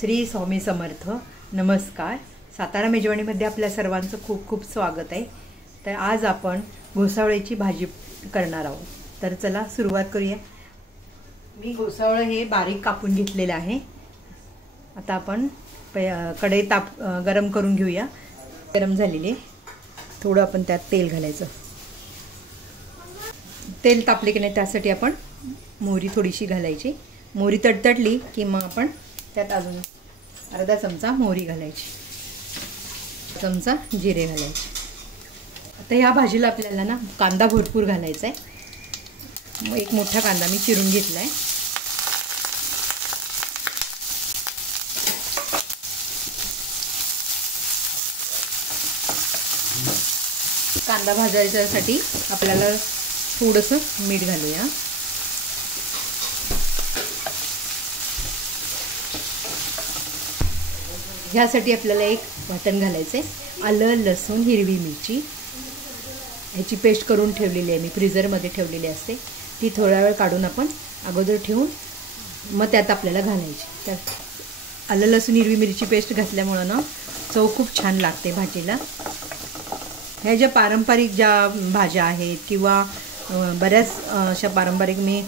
श्री स्वामी समर्थ. नमस्कार. सातारा मेजवानीमध्ये आपल्या सर्वांचं खूप खूप स्वागत आहे. तर आज आपण घोसावळ्याची भाजी करणार आहोत. तर चला सुरुवात करूया. मी घोसावळ हे बारीक कापून घेतलेले आहे. आता आपण कढई गरम करून घेऊया. गरम झालेली थोडं आपण त्यात तेल घालायचं. तेल तापले की नाही त्यासाठी आपण मोहरी थोडीशी घालायची. मोहरी तडतडली की मग आपण त्यात अजून अर्धा चमचा मोहरी घालायची, चमचा जिरे घालायचे. आता ह्या भाजीला आपल्याला ना कांदा भरपूर घालायचा आहे. एक मोठा कांदा मी चिरून घेतला आहे. कांदा भाजायच्यासाठी आपल्याला थोडंसं मीठ घालूया. ह्यासाठी आपल्याला एक वाटण घालायचं आहे. आलं, लसूण, हिरवी मिरची ह्याची पेस्ट करून ठेवलेली आहे. मी फ्रीझरमध्ये ठेवलेली असते. ती थोडा वेळ काढून आपण अगोदर ठेवून मग त्यात आपल्याला घालायची. तर आलं, लसूण, हिरवी मिरची पेस्ट घातल्यामुळं ना चव खूप छान लागते भाजीला. ह्या ज्या पारंपरिक ज्या भाज्या आहेत किंवा बऱ्याच अशा पारंपरिक मी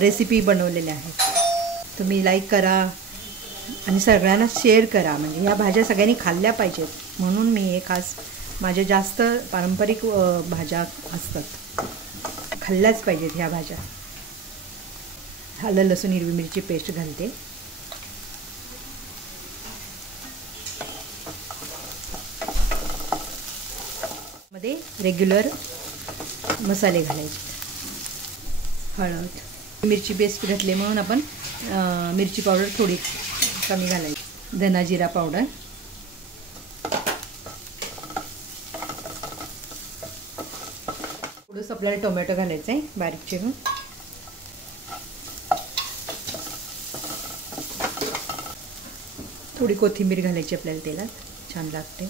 रेसिपी बनवलेल्या आहेत. तुम्ही लाईक करा आणि सगळ्यांना शेअर करा. म्हणजे ह्या भाज्या सगळ्यांनी खाल्ल्या पाहिजेत म्हणून मी हे खास माझ्या जास्त पारंपरिक भाज्या असतात, खाल्ल्याच पाहिजेत ह्या भाज्या. आलं, लसूण, हिरवी मिरची पेस्ट घालते. मध्ये रेग्युलर मसाले घालायचे. हळद, मिरची पेस्ट घातली म्हणून आपण मिरची पावडर थोडी कमी घालायची. धना जिरा पावडर, थोडंसं आपल्याला टोमॅटो घालायचं आहे बारीक चिरून. थोडी कोथिंबीर घालायची आपल्याला तेलात, छान लागते.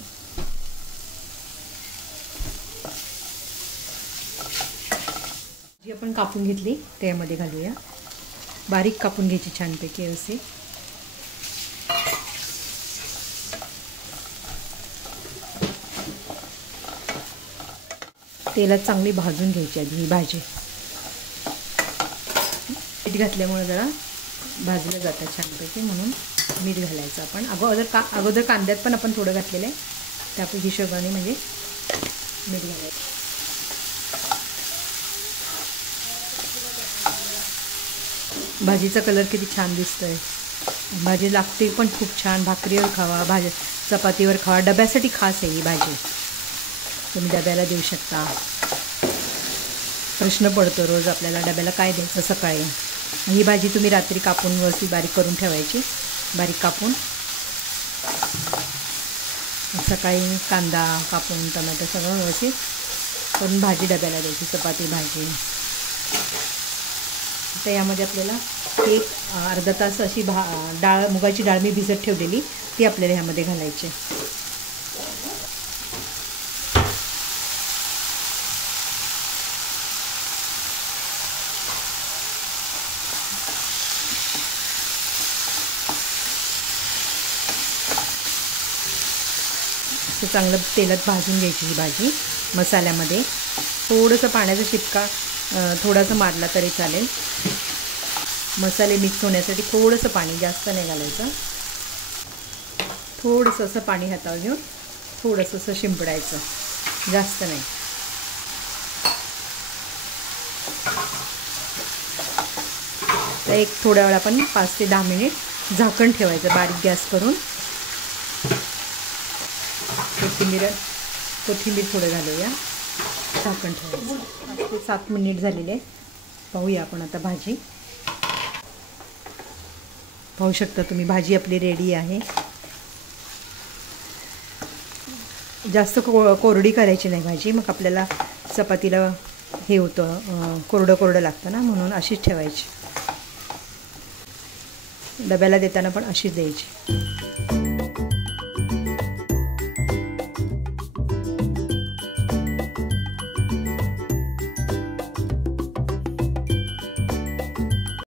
जी आपण कापून घेतली त्यामध्ये घालूया. बारीक कापून घ्यायची छानपैकी असे. तेलात चांगली भाजून घ्यायची आधी ही भाजी. मीठ घातल्यामुळे जरा भाजलं जातं छानपैकी म्हणून मीठ घालायचं आपण. अगोदर कांद्यात पण आपण थोडं घातलेलं आहे. त्या हिशोबाने म्हणजे मीठ घालायचं. भाजीचा कलर किती छान दिसतोय. भाजी लागते पण खूप छान. भाकरीवर खावा, चपातीवर खावा. डब्यासाठी खास आहे ही भाजी. तुम्ही डब्याला देऊ शकता. प्रश्न पडतो रोज आपल्याला डब्याला काय द्यायचं सकाळी. ही भाजी तुम्ही रात्री कापून व्यवस्थित बारीक करून ठेवायची. बारीक कापून सकाळी कांदा कापून टोमॅटो सगळं व्यवस्थित करून भाजी डब्याला द्यायची. चपाती भाजी. तर यामध्ये आपल्याला एक अर्धा तास अशी मुगाची डाळ मी भिजत ठेवलेली ती आपल्याला ह्यामध्ये घालायची. चांगलं तेलात भाजून घ्यायची ही भाजी मसाल्यामध्ये. थोडंसं पाण्याचा शिपका थोडासा मारला तरी चालेल. मसाले मिक्स होण्यासाठी थोडंसं पाणी, जास्त नाही घालायचं. थोडंसं असं पाणी हातावर घेऊन थोडंसं असं शिंपडायचं, जास्त नाही. तर एक थोड्या वेळ आपण 5 ते 10 मिनिट झाकण ठेवायचं बारीक गॅस करून. कोथिंबीर थोडं घालूया. झाकण ठेवायचं. 5 ते 7 मिनिट झालेले. पाहूया आपण आता भाजी. पाहू शकता तुम्ही भाजी आपली रेडी आहे. जास्त कोरडी करायची नाही भाजी, मग आपल्याला चपातीला हे होतं, कोरडं लागतं ना, म्हणून अशीच ठेवायची. डब्याला देताना पण अशीच द्यायची.